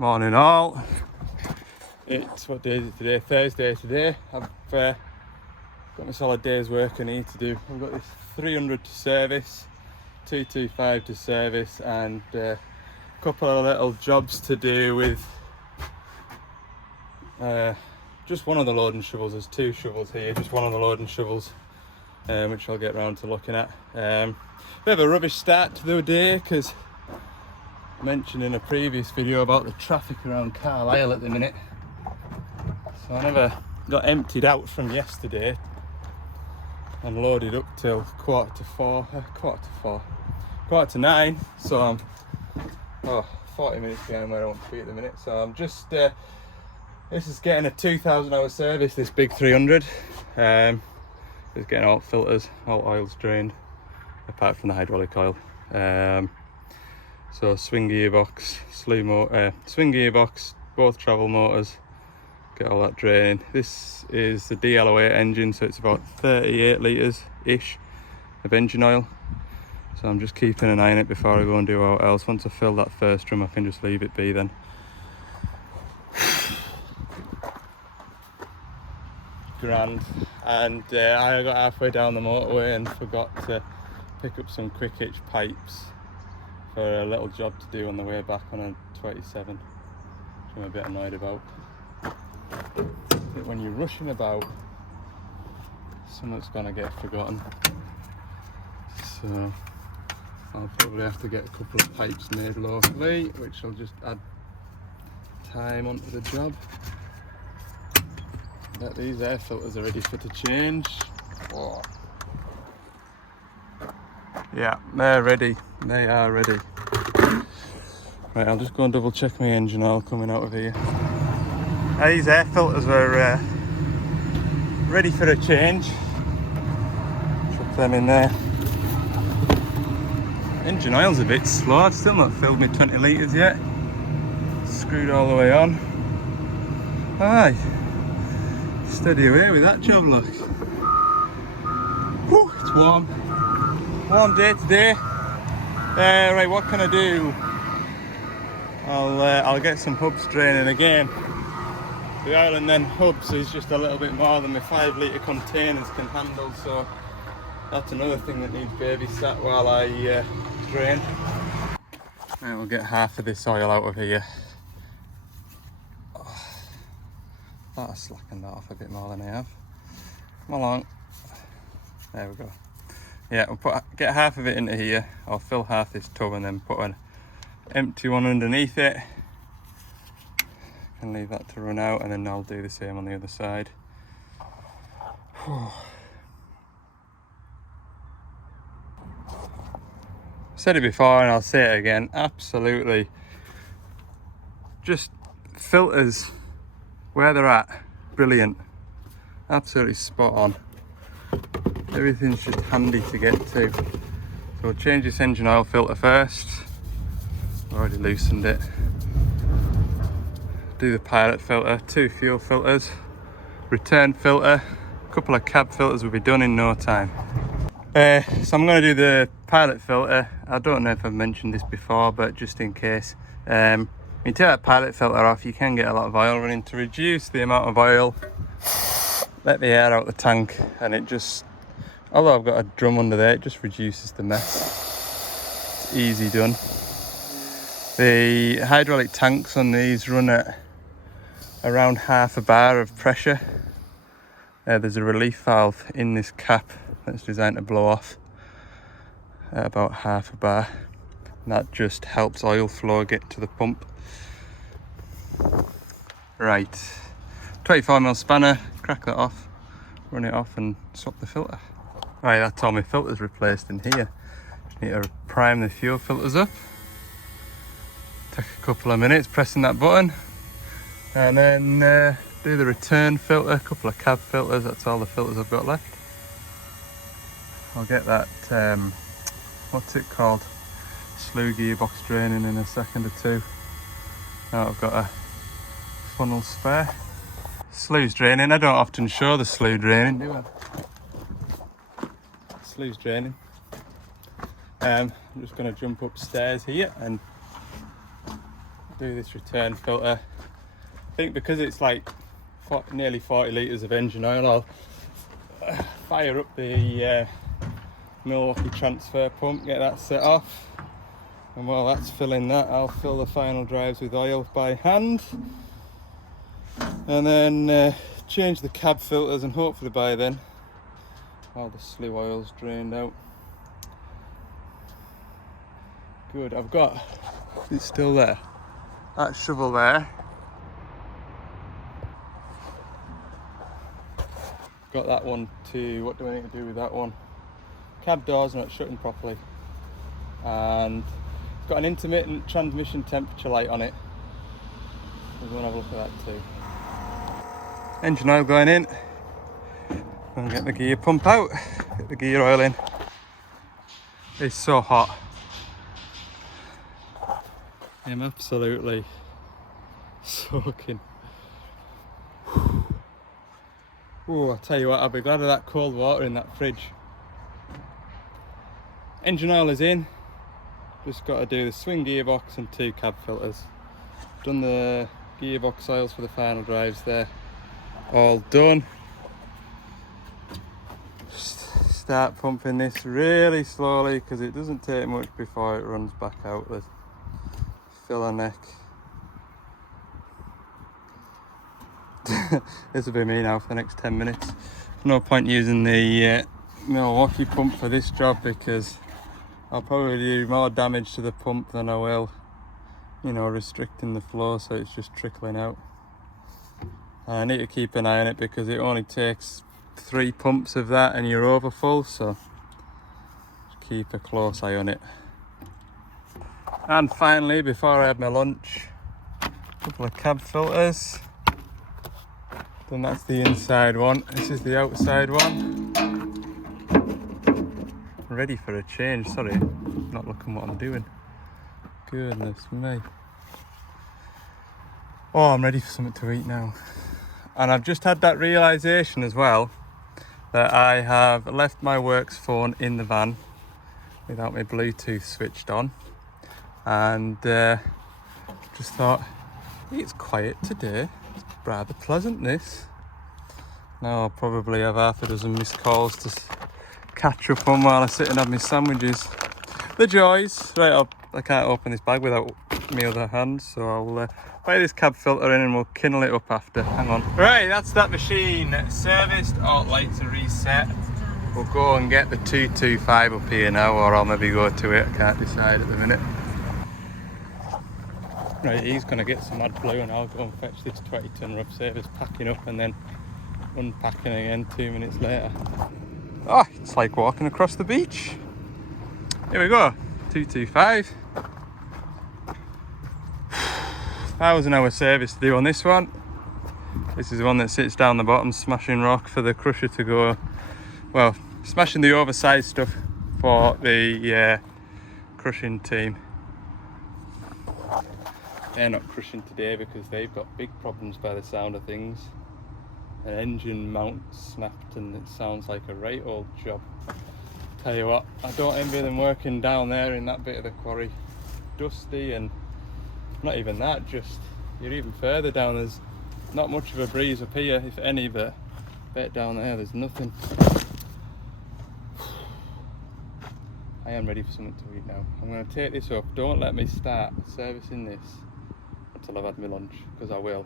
Morning all. It's, what day is it today? Thursday today. I've got my solid day's work I need to do. I've got this 300 to service, 225 to service, and a couple of little jobs to do with just one of the loading shovels. There's two shovels here, just one of the loading shovels, which I'll get round to looking at. Bit of a rubbish start to the day because I mentioned in a previous video about the traffic around Carlisle at the minute. So I never got emptied out from yesterday and loaded up till quarter to 9. So I'm 40 minutes behind where I want to be at the minute. So I'm just this is getting a 2,000 hour service, this big 300. It's getting all filters, all oils drained apart from the hydraulic oil. So swing gearbox, swing gearbox, both travel motors, get all that draining. This is the DL08 engine, so it's about 38 litres ish of engine oil. So I'm just keeping an eye on it before I go and do what else. Once I fill that first drum I can just leave it be then. Grand. And I got halfway down the motorway and forgot to pick up some quick hitch pipes for a little job to do on the way back on a 27, which I'm a bit annoyed about. But when you're rushing about, something's gonna get forgotten. So I'll probably have to get a couple of pipes made locally, which will just add time onto the job. Bet these air filters are ready for the change. Oh. Yeah, they're ready. They are ready. Right, I'll just go and double check my engine oil coming out of here. These air filters are ready for a change. Chuck them in there. Engine oil's a bit slow. I've still not filled me 20 litres yet. Screwed all the way on. Aye. Steady away with that job, look. Whew, it's warm. Warm day today. Right, what can I do? I'll get some hubs draining again. The oil and then hubs is just a little bit more than my 5 litre containers can handle, so that's another thing that needs babysat while I drain. Right, we'll get half of this oil out of here. I've slackened that off a bit more than I have. Come along. There we go. Yeah, we'll get half of it into here. I'll fill half this tub and then put an empty one underneath it. Can leave that to run out and then I'll do the same on the other side. Said it before and I'll say it again. Absolutely. Just filters where they're at, brilliant. Absolutely spot on. Everything's just handy to get to. So we'll change this engine oil filter first. Already loosened it. Do the pilot filter, 2 fuel filters, return filter, a couple of cab filters will be done in no time. So I'm going to do the pilot filter. I don't know if I've mentioned this before, but just in case. When you take that pilot filter off, you can get a lot of oil running. To reduce the amount of oil, let the air out the tank, and it just, although I've got a drum under there, it just reduces the mess. It's easy done. The hydraulic tanks on these run at around half a bar of pressure. There's a relief valve in this cap that's designed to blow off at about half a bar. And that just helps oil flow get to the pump. Right, 24mm spanner, crack that off, run it off and swap the filter. Right, that's all my filters replaced in here. Just need to prime the fuel filters up. Take a couple of minutes pressing that button and then do the return filter, a couple of cab filters. That's all the filters I've got left. I'll get that, what's it called, slew gearbox draining in a second or two. Now I've got a funnel spare. Slew's draining. I don't often show the slew draining, do I? Slew's draining. I'm just going to jump upstairs here and do this return filter. I think because it's like nearly 40 litres of engine oil, I'll fire up the Milwaukee transfer pump, get that set off, and while that's filling that, I'll fill the final drives with oil by hand, and then change the cab filters, and hopefully by then all the slew oil's drained out. Good, I've got, it's still there, that shovel there. Got that one too. What do I need to do with that one? Cab doors not shutting properly, and it's got an intermittent transmission temperature light on it. We're going to have a look at that too. Engine oil going in. And get the gear pump out. Get the gear oil in. It's so hot. I'm absolutely soaking. Oh, I tell you what, I'll be glad of that cold water in that fridge. Engine oil is in. Just got to do the swing gearbox and 2 cab filters. Done the gearbox oils for the final drives there. All done. Just start pumping this really slowly because it doesn't take much before it runs back out the filler neck. This will be me now for the next 10 minutes. No point using the Milwaukee pump for this job because I'll probably do more damage to the pump than I will, you know, restricting the flow so it's just trickling out. And I need to keep an eye on it because it only takes 3 pumps of that and you're over full, so just keep a close eye on it. And finally, before I had my lunch, a couple of cab filters. And that's the inside one. This is the outside one. Ready for a change. Sorry, not looking what I'm doing. Goodness me. Oh, I'm ready for something to eat now. And I've just had that realisation as well that I have left my works phone in the van without my Bluetooth switched on. And just thought, it's quiet today. Rather pleasant this. Now I'll probably have half a dozen missed calls to catch up on while I sit and have my sandwiches. The joys. Right, I can't open this bag without my other hand, so I'll buy this cab filter in and we'll kindle it up after. Hang on. Right, that's that machine serviced. All lights are reset. We'll go and get the 225 up here now, or I'll maybe go to it. I can't decide at the minute. Right, he's going to get some AdBlue and I'll go and fetch this 20-ton rough service, packing up and then unpacking again 2 minutes later. Oh, it's like walking across the beach. Here we go, 225. 1,000-hour service to do on this one. This is the one that sits down the bottom, smashing rock for the crusher to go, well, smashing the oversized stuff for the crushing team. They're not crushing today because they've got big problems by the sound of things. An engine mount snapped and it sounds like a right old job. Tell you what, I don't envy them working down there in that bit of the quarry. Dusty, and not even that, just you're even further down. There's not much of a breeze up here, if any, but I bet down there's nothing. I am ready for something to eat now. I'm going to take this up. Don't let me start servicing this until I've had my lunch, because I will.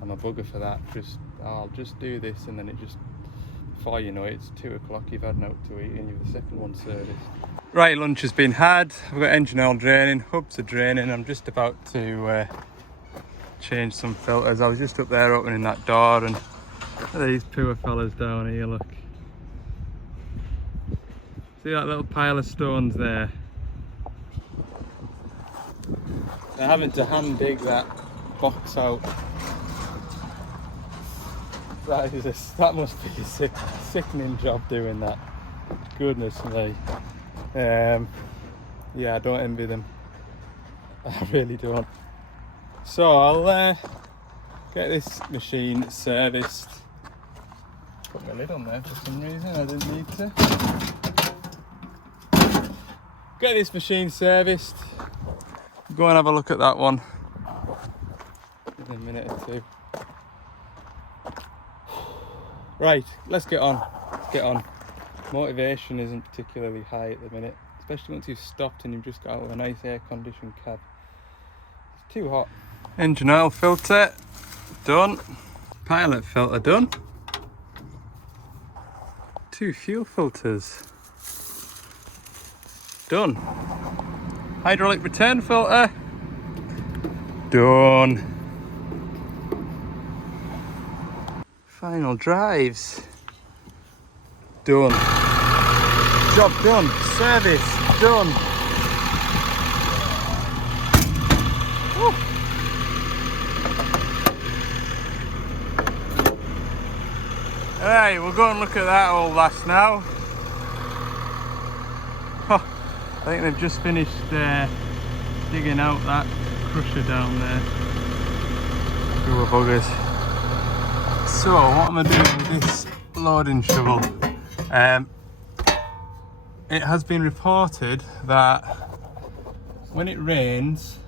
I'm a bugger for that. I'll just do this, and then it just, before you know it, it's 2 o'clock, you've had out to eat and you've the second one serviced. Right, lunch has been had. I've got engine oil draining, hubs are draining. I'm just about to change some filters. I was just up there opening that door, and these poor fellas down here, look. See that little pile of stones there? They're having to hand dig that box out. That must be a sickening job doing that. Goodness me. Yeah, I don't envy them. I really don't. So I'll get this machine serviced. Put my lid on there for some reason, I didn't need to. Get this machine serviced. Go and have a look at that one. in a minute or two. Right, let's get on. Let's get on. Motivation isn't particularly high at the minute, especially once you've stopped and you've just got out of a nice air-conditioned cab. It's too hot. Engine oil filter done. Pilot filter done. 2 fuel filters done. Hydraulic return filter done. Final drives done. Job done. Service done. Woo. Alright, we'll go and look at that all last now. Oh, I think they've just finished digging out that crusher down there. Poor buggers. So, what am I doing with this loading shovel? It has been reported that when it rains,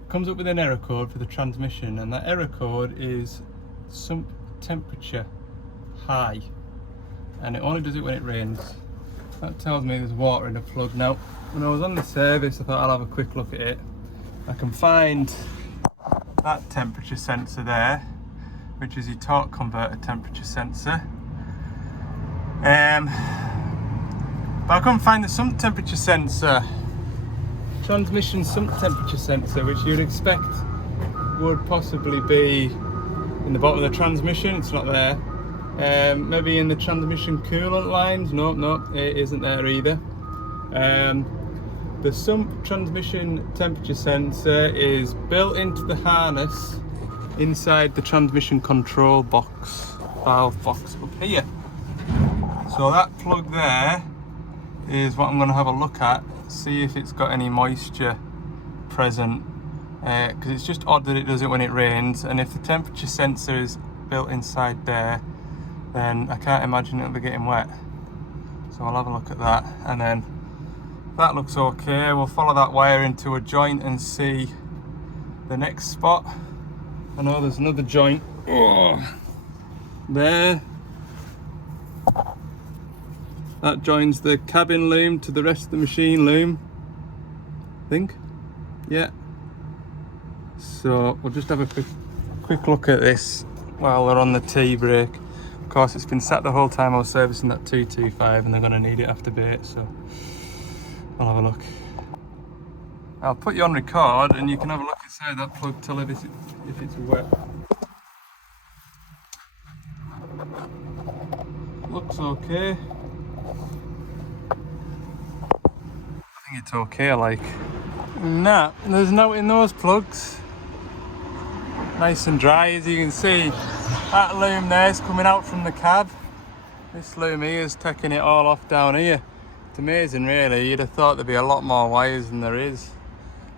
it comes up with an error code for the transmission, and that error code is some temperature high, and it only does it when it rains. That tells me there's water in the plug. Now, when I was on the service, I thought I'll have a quick look at it. I can find that temperature sensor there, which is your torque converter temperature sensor. But I couldn't find the sump temperature sensor, transmission sump temperature sensor, which you'd expect would possibly be in the bottom of the transmission. It's not there. Maybe in the transmission coolant lines. No, it isn't there either. The sump transmission temperature sensor is built into the harness inside the transmission control box, valve box up here. So that plug there is what I'm going to have a look at, see if it's got any moisture present, because it's just odd that it does it when it rains, and if the temperature sensor is built inside there, then I can't imagine it'll be getting wet. So I'll have a look at that, and then if that looks okay, we'll follow that wire into a joint and see the next spot. I know there's another joint there. That joins the cabin loom to the rest of the machine loom, I think. Yeah. So we'll just have a quick look at this while we're on the tea break. Of course, it's been sat the whole time I was servicing that 225, and they're going to need it after bait, so I'll have a look. I'll put you on record and you can have a look inside that plug, tell if it's wet. Looks okay. I think it's okay, like. Nah, there's no in those plugs. Nice and dry, as you can see. That loom there's coming out from the cab. This loom here is taking it all off down here. It's amazing, really. You'd have thought there'd be a lot more wires than there is.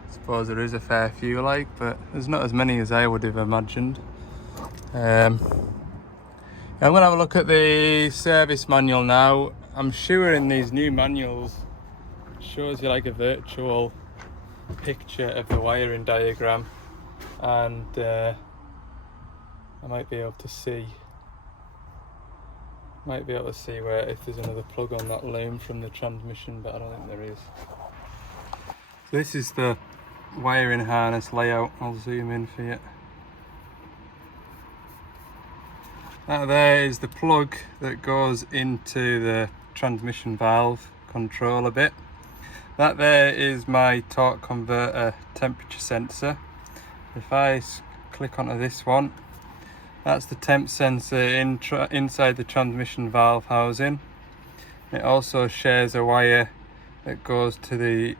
I suppose there is a fair few, like, but there's not as many as I would have imagined. I'm going to have a look at the service manual now. I'm sure in these new manuals it shows you like a virtual picture of the wiring diagram, and I might be able to see where if there's another plug on that loom from the transmission, but I don't think there is. So this is the wiring harness layout. I'll zoom in for you. That there is the plug that goes into the transmission valve controller bit. That there is my torque converter temperature sensor. If I click onto this one, that's the temp sensor inside the transmission valve housing. It also shares a wire that goes to the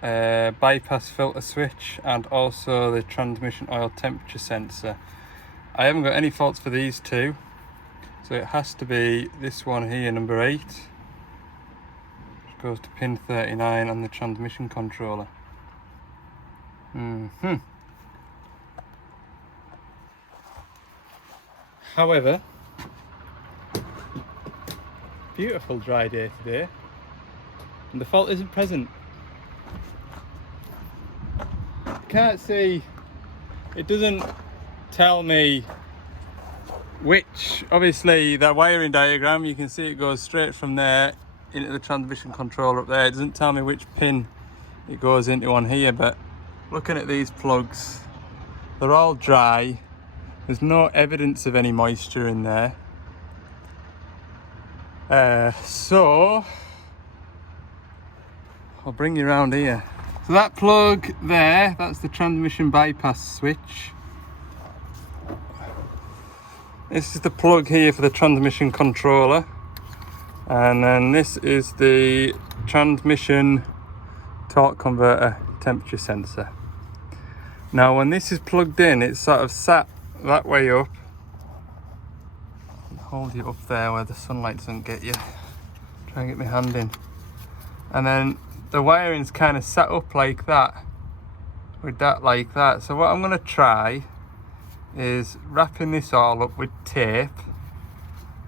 bypass filter switch and also the transmission oil temperature sensor. I haven't got any faults for these two, so it has to be this one here, number 8, which goes to pin 39 on the transmission controller. However, beautiful dry day today, and the fault isn't present. Can't see it doesn't tell me which, obviously the wiring diagram, you can see it goes straight from there into the transmission controller up there. It doesn't tell me which pin it goes into on here, but looking at these plugs, they're all dry. There's no evidence of any moisture in there. So I'll bring you around here. So that plug there, that's the transmission bypass switch. This is the plug here for the transmission controller. And then this is the transmission torque converter temperature sensor. Now when this is plugged in, it's sort of sat that way up. Hold it up there where the sunlight doesn't get you. Try and get my hand in. And then the wiring's kind of set up like that, with that like that. So what I'm going to try is wrapping this all up with tape.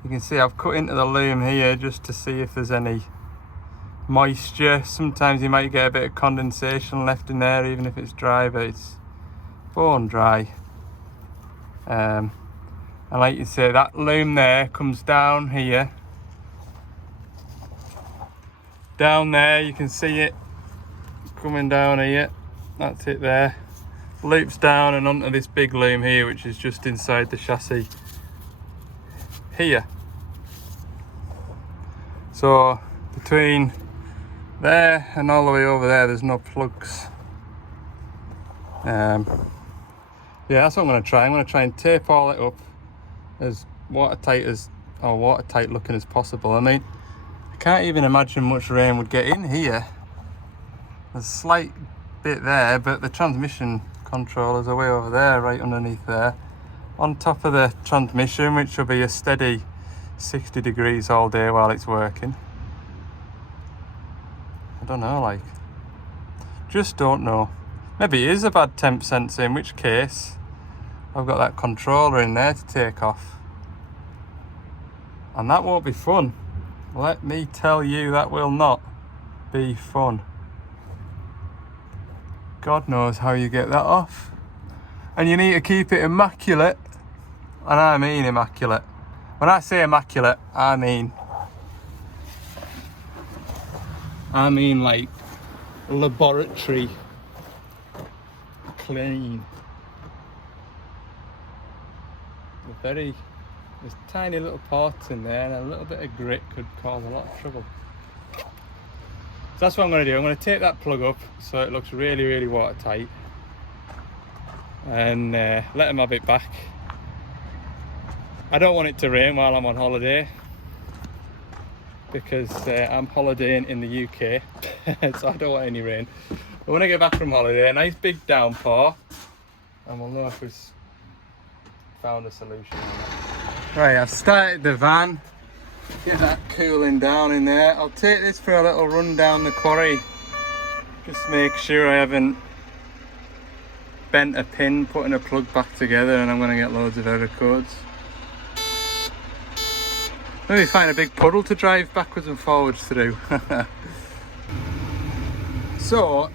You can see I've cut into the loom here just to see if there's any moisture. Sometimes you might get a bit of condensation left in there even if it's dry, but it's bone dry. And like you say, that loom there comes down here. Down there you can see it coming down here. That's it there. Loops down and onto this big loom here, which is just inside the chassis here. So between there and all the way over there, there's no plugs. Yeah, that's what I'm going to try. I'm going to try and tape all it up as watertight looking as possible. I mean, I can't even imagine much rain would get in here. There's a slight bit there, but the transmission controllers are way over there, right underneath there, on top of the transmission, which will be a steady 60 degrees all day while it's working. I don't know, like, just don't know. Maybe it is a bad temp sensor, in which case I've got that controller in there to take off, and that won't be fun. Let me tell you, that will not be fun. God knows how you get that off. And you need to keep it immaculate. And I mean immaculate. When I say immaculate, I mean like laboratory clean. There's tiny little parts in there, and a little bit of grit could cause a lot of trouble. So that's what I'm going to do. I'm going to take that plug up so it looks really, really watertight, and let them have it back. I don't want it to rain while I'm on holiday, because I'm holidaying in the UK, so I don't want any rain. But when I get back from holiday, a nice big downpour, and we'll know if we've found a solution. Right, I've started the van. Get that cooling down in there. I'll take this for a little run down the quarry. Just make sure I haven't bent a pin putting a plug back together, and I'm going to get loads of error codes. Maybe find a big puddle to drive backwards and forwards through. So,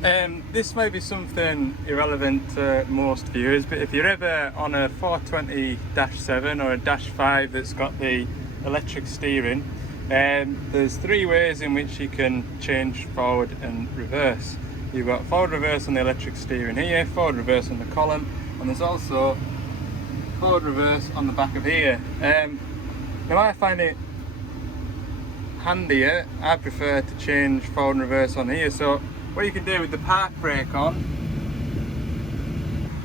this may be something irrelevant to most viewers, but if you're ever on a 420-7 or a -5 that's got the electric steering, there's 3 ways in which you can change forward and reverse. You've got forward reverse on the electric steering here, forward reverse on the column, and there's also forward reverse on the back of here. Now I find it handier, I prefer to change forward and reverse on here. So what you can do with the park brake on,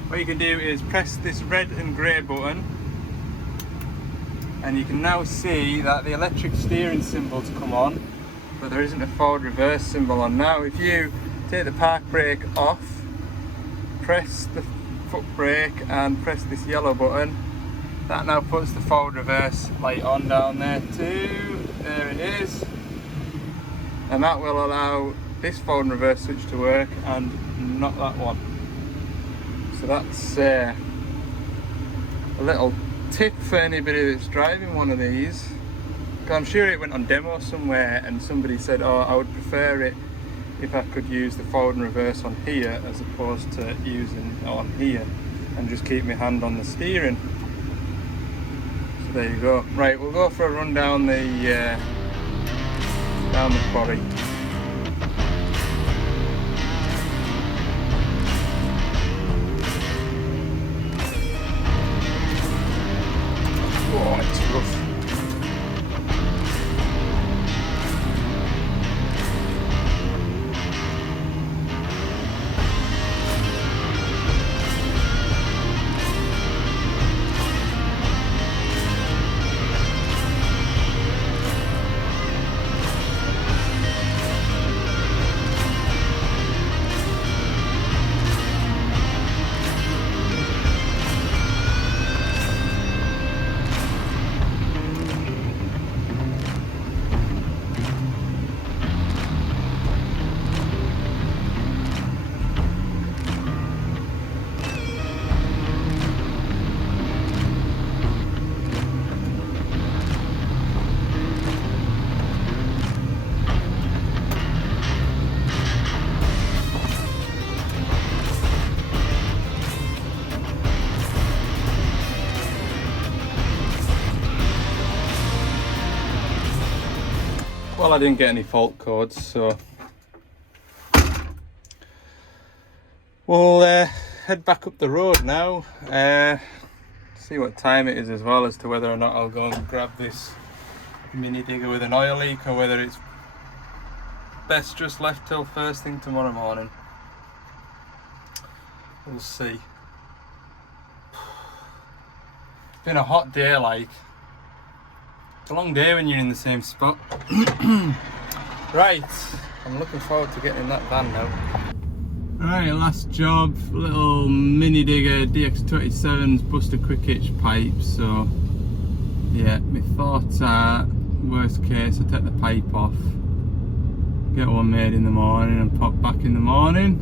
what you can do is press this red and grey button, and you can now see that the electric steering symbol's come on, but there isn't a forward reverse symbol on. Now if you take the park brake off, press the foot brake and press this yellow button, that now puts the forward reverse light on down there too. There it is, and that will allow this forward and reverse switch to work and not that one. So that's a little tip for anybody that's driving one of these. I'm sure it went on demo somewhere and somebody said, oh, I would prefer it if I could use the forward and reverse on here as opposed to using on here. and just keep my hand on the steering. So there you go. Right, we'll go for a run down the quarry. Oh, it's rough. Well, I didn't get any fault codes, so we'll head back up the road now. See what time it is as well, as to whether or not I'll go and grab this mini digger with an oil leak, or whether it's best just left till first thing tomorrow morning. We'll see. It's been a hot day, like. It's a long day when you're in the same spot. Right, I'm looking forward to getting in that van now. Right, last job, little mini digger DX27's busted quick hitch pipe. So yeah, my thoughts are, worst case, I take the pipe off, get one made in the morning and pop back in the morning.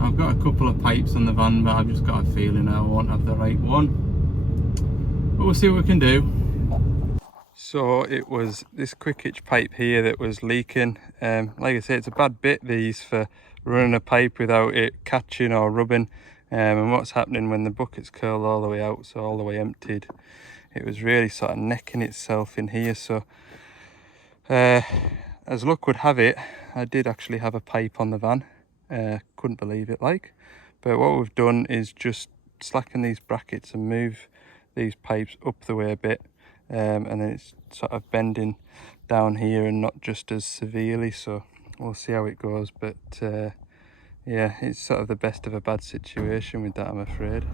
I've got a couple of pipes on the van, but I've just got a feeling I won't have the right one, but we'll see what we can do. So it was this quick hitch pipe here that was leaking. Like I say, it's a bad bit, these, for running a pipe without it catching or rubbing. And what's happening when the bucket's curled all the way out, so all the way emptied, it was really sort of necking itself in here. So as luck would have it, I did actually have a pipe on the van. Couldn't believe it, like. But what we've done is just slacken these brackets and move these pipes up the way a bit. And then it's sort of bending down here and not just as severely, so we'll see how it goes. But yeah, it's sort of the best of a bad situation with that, I'm afraid.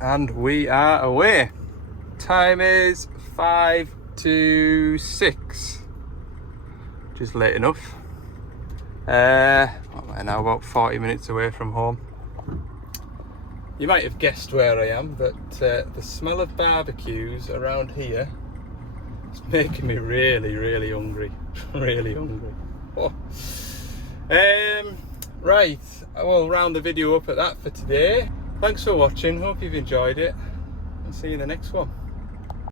And we are away. Time is 5 to 6, which is late enough. What am I now, about 40 minutes away from home. You might have guessed where I am, but the smell of barbecues around here is making me really hungry. Really hungry. Oh. Right, I will round the video up at that for today. Thanks for watching, hope you've enjoyed it. I'll see you in the next one.